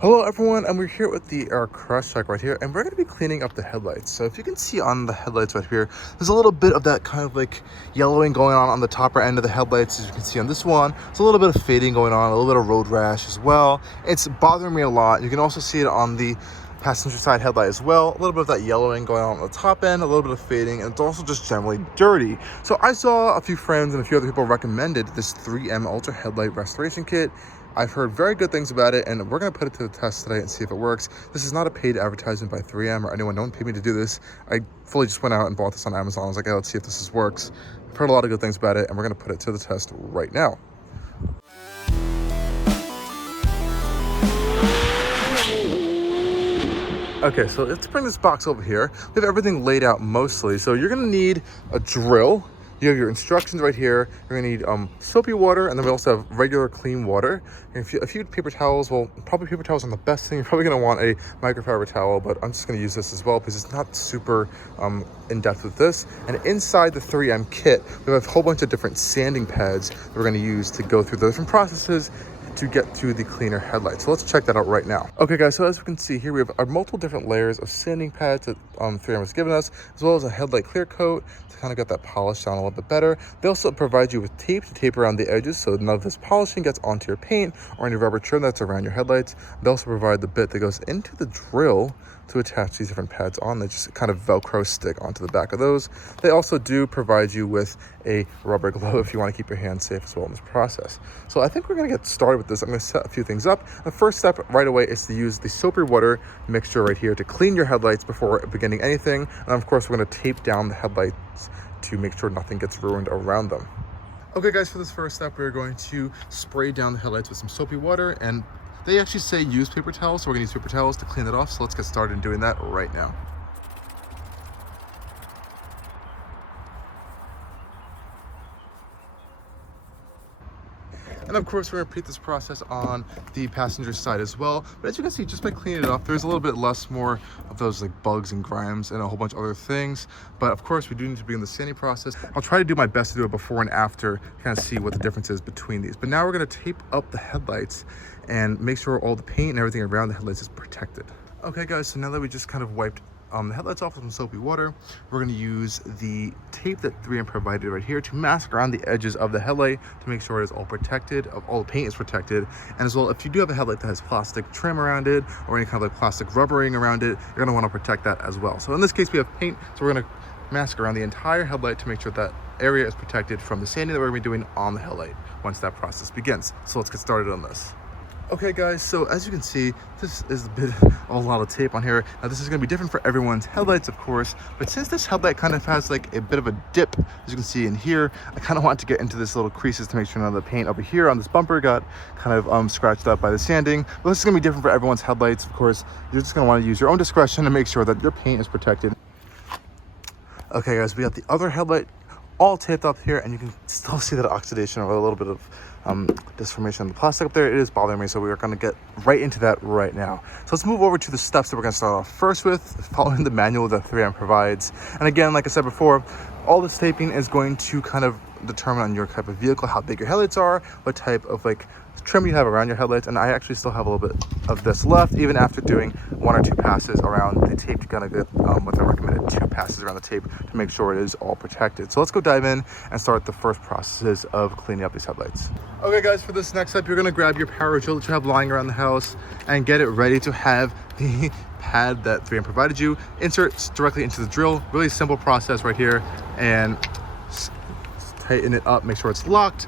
Hello everyone, and we're here with the Crosstrek right here, and we're going to be cleaning up the headlights. So if you can see on the headlights right here, there's a little bit of that kind of like yellowing going on the top or end of the headlights. As you can see on this one, there's a little bit of fading going on, a little bit of road rash as well. It's bothering me a lot. You can also see it on the passenger side headlight as well. A little bit of that yellowing going on the top end, a little bit of fading, and it's also just generally dirty. So I saw a few friends and a few other people recommended this 3M Ultra Headlight Restoration Kit. I've heard very good things about it, and we're going to put it to the test today and see if it works. This is not a paid advertisement by 3M or anyone. No one paid me to do this. I fully just went out and bought this on Amazon. I was like, hey, let's see if this works. I've heard a lot of good things about it, and we're going to put it to the test right now. Okay, so let's bring this box over here. We have everything laid out mostly. So you're going to need a drill. You have your instructions right here. You're gonna need soapy water, and then we also have regular clean water. And a few paper towels. Well, probably paper towels aren't the best thing. You're probably gonna want a microfiber towel, but I'm just gonna use this as well because it's not super in depth with this. And inside the 3M kit, we have a whole bunch of different sanding pads that we're gonna use to go through the different processes to get to the cleaner headlights. So let's check that out right now. Okay guys, so as we can see here, we have our multiple different layers of sanding pads that 3M has given us, as well as a headlight clear coat to kind of get that polish down a little bit better. They also provide you with tape to tape around the edges so none of this polishing gets onto your paint or any rubber trim that's around your headlights. They also provide the bit that goes into the drill to attach these different pads on. They just kind of Velcro stick onto the back of those. They also do provide you with a rubber glove if you want to keep your hands safe as well in this process. So I think we're going to get started with this. I'm going to set a few things up. The first step right away is to use the soapy water mixture right here to clean your headlights before beginning anything. And of course, we're going to tape down the headlights to make sure nothing gets ruined around them. Okay guys, for this first step, we're going to spray down the headlights with some soapy water, and they actually say use paper towels, so we're gonna use paper towels to clean it off. So let's get started in doing that right now. And of course, we're gonna repeat this process on the passenger side as well. But as you can see, just by cleaning it off, there's a little bit more of those like bugs and grimes and a whole bunch of other things. But of course, we do need to begin the sanding process. I'll try to do my best to do it before and after to kind of see what the difference is between these. But now we're gonna tape up the headlights and make sure all the paint and everything around the headlights is protected. Okay guys, so now that we just kind of wiped the headlights off with some soapy water, we're going to use the tape that 3M provided right here to mask around the edges of the headlight to make sure it is all protected, all the paint is protected. And as well, if you do have a headlight that has plastic trim around it or any kind of like plastic rubbering around it, you're going to want to protect that as well. So in this case, we have paint, so we're going to mask around the entire headlight to make sure that area is protected from the sanding that we're going to be doing on the headlight once that process begins. So let's get started on this. Okay guys, so as you can see, this is a lot of tape on here. Now this is going to be different for everyone's headlights, of course, but since this headlight kind of has like a bit of a dip, as you can see in here, I kind of want to get into this little creases to make sure none of the paint over here on this bumper got kind of scratched up by the sanding. But this is going to be different for everyone's headlights, of course. You're just going to want to use your own discretion to make sure that your paint is protected. Okay guys, we got the other headlight all taped up here, and you can still see that oxidation or a little bit of disformation on the plastic up there. It is bothering me, so we are going to get right into that right now. So let's move over to the steps that we're going to start off first with, following the manual that 3M provides. And again, like I said before, all this taping is going to kind of determine on your type of vehicle how big your headlights are, what type of like trim you have around your headlights. And I actually still have a little bit of this left even after doing 1 or 2 passes around the tape to kind of get what I recommended, 2 passes around the tape to make sure it is all protected. So let's go dive in and start the first processes of cleaning up these headlights. Okay guys, for this next step, you're going to grab your power drill that you have lying around the house and get it ready to have the pad that 3M provided you insert directly into the drill. Really simple process right here, and tighten it up, make sure it's locked.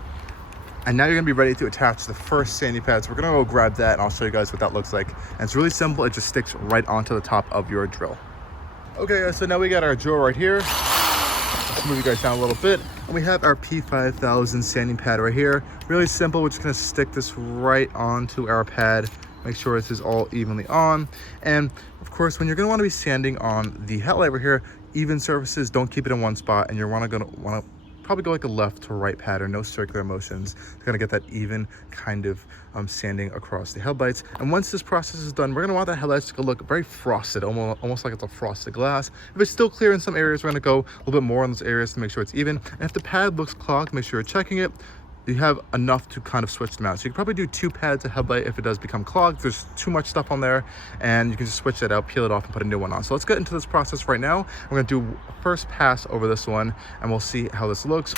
And now you're gonna be ready to attach the first sanding pad. So we're gonna go grab that, and I'll show you guys what that looks like. And it's really simple. It just sticks right onto the top of your drill. Okay, so now we got our drill right here. Let's move you guys down a little bit. And we have our P5000 sanding pad right here. Really simple. We're just gonna stick this right onto our pad. Make sure this is all evenly on. And of course, when you're gonna wanna be sanding on the headlight right here, even surfaces, don't keep it in one spot, and you're gonna wanna probably go like a left to right pattern, no circular motions. You're gonna get that even kind of sanding across the headlights. And once this process is done, we're gonna want that headlights to look very frosted, almost like it's a frosted glass. If it's still clear in some areas, we're gonna go a little bit more on those areas to make sure it's even. And if the pad looks clogged, make sure you're checking it. you have enough to kind of switch them out. So you can probably do 2 pads of headlight if it does become clogged, if there's too much stuff on there, and you can just switch it out, peel it off, and put a new one on. So let's get into this process right now. We're gonna do first pass over this one, and we'll see how this looks.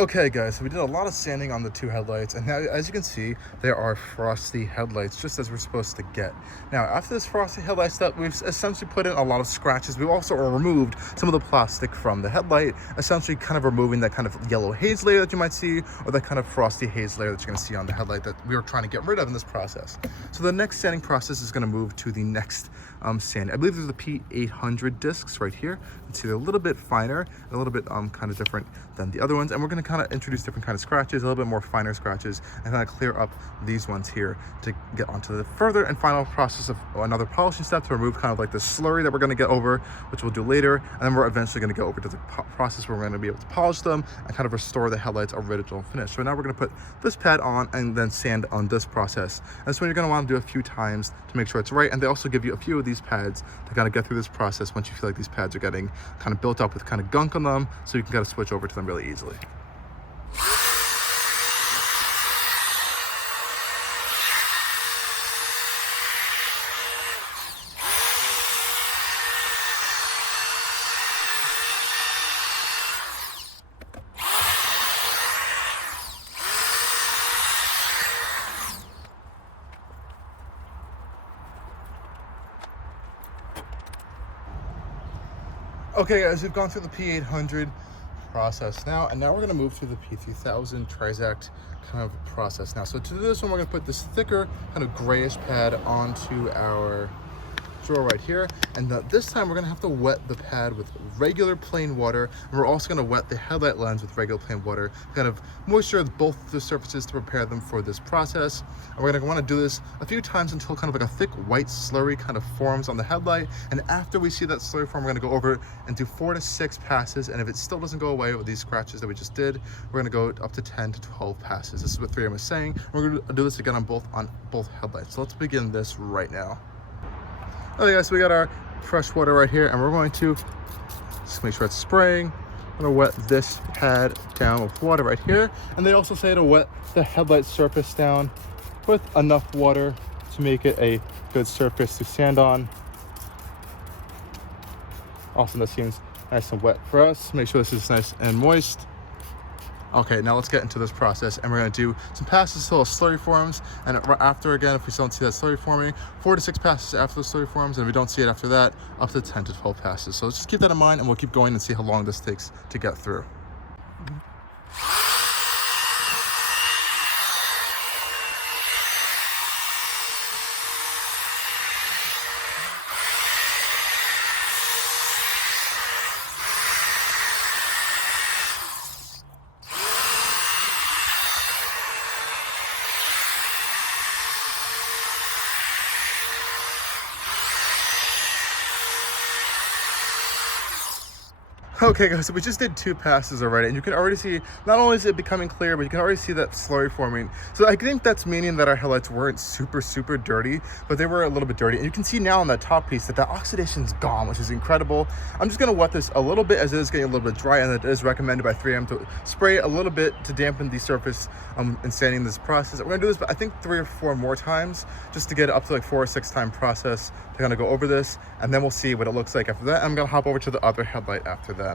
Okay guys, so we did a lot of sanding on the 2 headlights, and now as you can see, there are frosty headlights, just as we're supposed to get. Now after this frosty headlight step, we've essentially put in a lot of scratches. We've also removed some of the plastic from the headlight, essentially kind of removing that kind of yellow haze layer that you might see, or that kind of frosty haze layer that you're going to see on the headlight that we were trying to get rid of in this process. So the next sanding process is going to move to the next sand. I believe there's the P800 discs right here. You can see they're a little bit finer, and a little bit kind of different than the other ones, and we're going to kind of introduce different kind of scratches, a little bit more finer scratches, and kind of clear up these ones here to get onto the further and final process of another polishing step to remove kind of like the slurry that we're going to get over, which we'll do later, and then we're eventually going to go over to the process where we're going to be able to polish them and kind of restore the headlights original finish. So now we're going to put this pad on and then sand on this process, and this one you're going to want to do a few times to make sure it's right. And they also give you a few of these pads to kind of get through this process once you feel like these pads are getting kind of built up with kind of gunk on them, so you can kind of switch over to them really easily. Okay guys, we've gone through the P800 process now, and now we're going to move to the P5000 Trizact kind of process now. So to do this one, we're going to put this thicker kind of grayish pad onto our drawer right here, and this time we're going to have to wet the pad with regular plain water, and we're also going to wet the headlight lens with regular plain water, kind of moisture both the surfaces to prepare them for this process. And we're going to want to do this a few times until kind of like a thick white slurry kind of forms on the headlight, and after we see that slurry form, we're going to go over and do 4 to 6 passes, and if it still doesn't go away with these scratches that we just did, we're going to go up to 10 to 12 passes. This is what 3M is saying. We're going to do this again on both headlights. So let's begin this right now. Okay guys, so we got our fresh water right here, and we're going to just make sure it's spraying. I'm gonna wet this pad down with water right here, and they also say to wet the headlight surface down with enough water to make it a good surface to sand on. Awesome, that seems nice and wet for us. Make sure this is nice and moist. Okay, now let's get into this process, and we're going to do some passes until a slurry forms, and after, again, if we still don't see that slurry forming, 4 to 6 passes after the slurry forms, and if we don't see it after that, up to 10 to 12 passes. So let's just keep that in mind, and we'll keep going and see how long this takes to get through. Okay guys, so we just did 2 passes already, and you can already see, not only is it becoming clear, but you can already see that slurry forming. So I think that's meaning that our headlights weren't super dirty, but they were a little bit dirty. And you can see now on that top piece that oxidation's gone, which is incredible. I'm just gonna wet this a little bit as it is getting a little bit dry, and it is recommended by 3M to spray a little bit to dampen the surface in sanding this process. We're gonna do this, but I think 3 or 4 more times, just to get it up to like 4 or 6 time process. They're gonna go over this, and then we'll see what it looks like after that. I'm gonna hop over to the other headlight after that.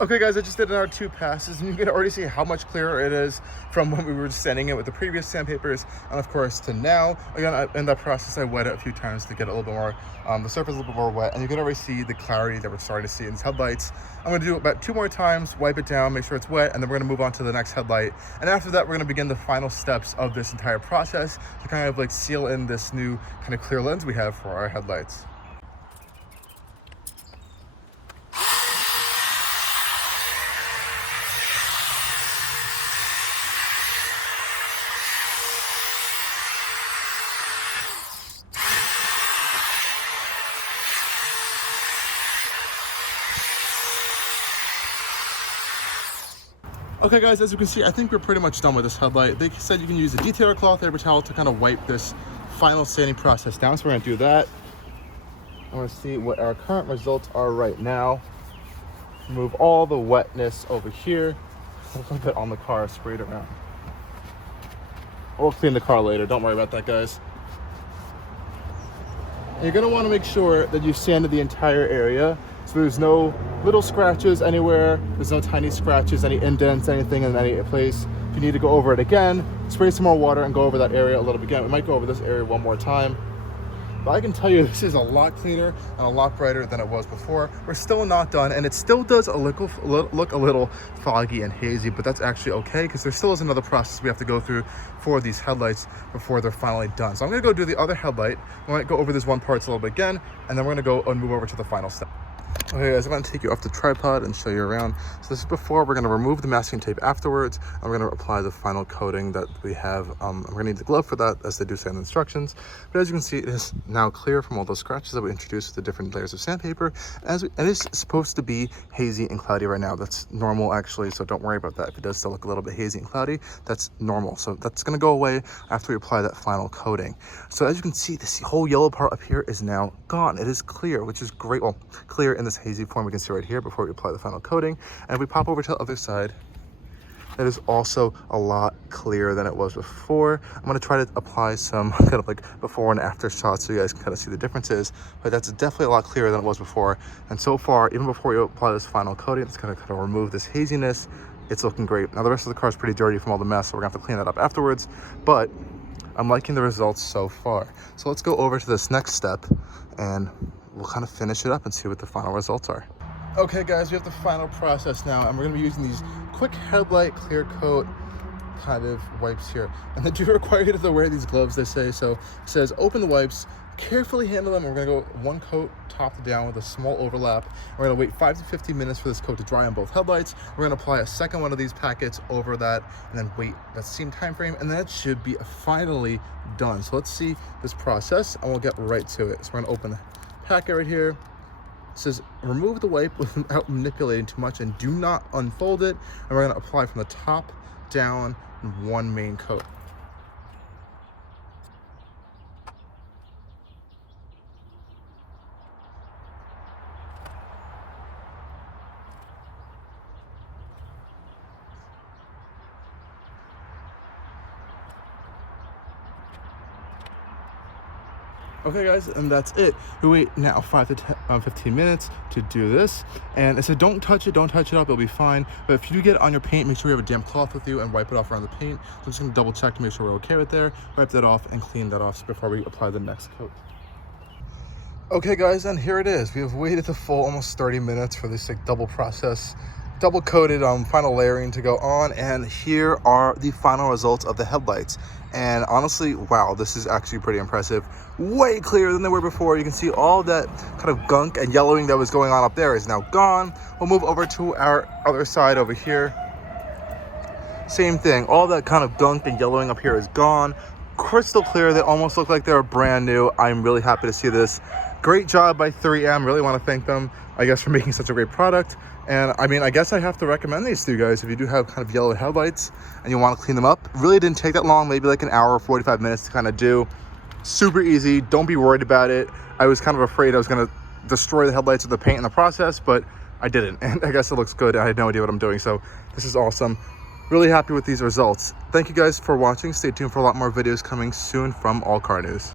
Okay guys, I just did another 2 passes, and you can already see how much clearer it is from when we were sanding it with the previous sandpapers, and of course to now. Again, in that process I wet it a few times to get a little bit more, the surface a little bit more wet, and you can already see the clarity that we're starting to see in these headlights. I'm going to do it about 2 more times, wipe it down, make sure it's wet, and then we're going to move on to the next headlight. And after that, we're going to begin the final steps of this entire process to kind of like seal in this new kind of clear lens we have for our headlights. Okay guys, as you can see, I think we're pretty much done with this headlight. They said you can use a detailer cloth, paper towel to kind of wipe this final sanding process down. So we're gonna do that. I wanna see what our current results are right now. Remove all the wetness over here. A little bit on the car, sprayed around. We'll clean the car later, don't worry about that, guys. You're gonna wanna make sure that you've sanded the entire area, so there's no little scratches anywhere, there's no tiny scratches, any indents, anything in any place. If you need to go over it again, spray some more water and go over that area a little bit again. We might go over this area one more time. But I can tell you this is a lot cleaner and a lot brighter than it was before. We're still not done, and it still does look a little foggy and hazy, but that's actually okay because there still is another process we have to go through for these headlights before they're finally done. So I'm gonna go do the other headlight. I might go over this one part a little bit again, and then we're gonna go and move over to the final step. Okay guys, I'm going to take you off the tripod and show you around. So this is before. We're going to remove the masking tape afterwards, and we're going to apply the final coating that we have. We're going to need the glove for that, as they do say in the instructions. But as you can see, it is now clear from all those scratches that we introduced with the different layers of sandpaper. It is supposed to be hazy and cloudy right now. That's normal actually, so don't worry about that. If it does still look a little bit hazy and cloudy, that's normal. So that's going to go away after we apply that final coating. So as you can see, this whole yellow part up here is now gone. It is clear, which is great. Well, clear in this hazy form we can see right here before we apply the final coating. And if we pop over to the other side, it is also a lot clearer than it was before. I'm going to try to apply some kind of like before and after shots so you guys can kind of see the differences, but that's definitely a lot clearer than it was before. And so far, even before you apply this final coating, it's going to kind of remove this haziness. It's looking great. Now the rest of the car is pretty dirty from all the mess, so we're gonna have to clean that up afterwards, but I'm liking the results so far. So let's go over to this next step and we'll kind of finish it up and see what the final results are. Okay guys, we have the final process now, and we're gonna be using these quick headlight clear coat kind of wipes here. And they do require you to wear these gloves, they say. So it says open the wipes, carefully handle them. We're gonna go one coat top to down with a small overlap. We're gonna wait 5 to 15 minutes for this coat to dry on both headlights. We're gonna apply a second one of these packets over that and then wait that same time frame, and that should be finally done. So let's see this process and we'll get right to it. So we're gonna open the packet right here. It says remove the wipe without manipulating too much and do not unfold it. And we're gonna apply from the top down in one main coat. Okay guys, and that's it. We wait now 5 to 15 minutes to do this. And I said don't touch it up, it'll be fine. But if you do get it on your paint, make sure you have a damp cloth with you and wipe it off around the paint. So I'm just gonna double check to make sure we're okay with there. Wipe that off and clean that off before we apply the next coat. Okay guys, and here it is. We have waited the full almost 30 minutes for this like double process, double coated final layering to go on, and here are the final results of the headlights. And honestly, wow, this is actually pretty impressive. Way clearer than they were before. You can see all that kind of gunk and yellowing that was going on up there is now gone. We'll move over to our other side over here. Same thing, all that kind of gunk and yellowing up here is gone. Crystal clear, they almost look like they're brand new. I'm really happy to see this. Great job by 3M, really want to thank them, I guess, for making such a great product. And I mean, I guess I have to recommend these to you guys if you do have kind of yellow headlights and you want to clean them up. It really didn't take that long, maybe like an hour or 45 minutes to kind of do. Super easy, don't be worried about it. I was kind of afraid I was going to destroy the headlights with the paint in the process, but I didn't. And I guess it looks good. I had no idea what I'm doing, so this is awesome. Really happy with these results. Thank you guys for watching. Stay tuned for a lot more videos coming soon from Allcarnews.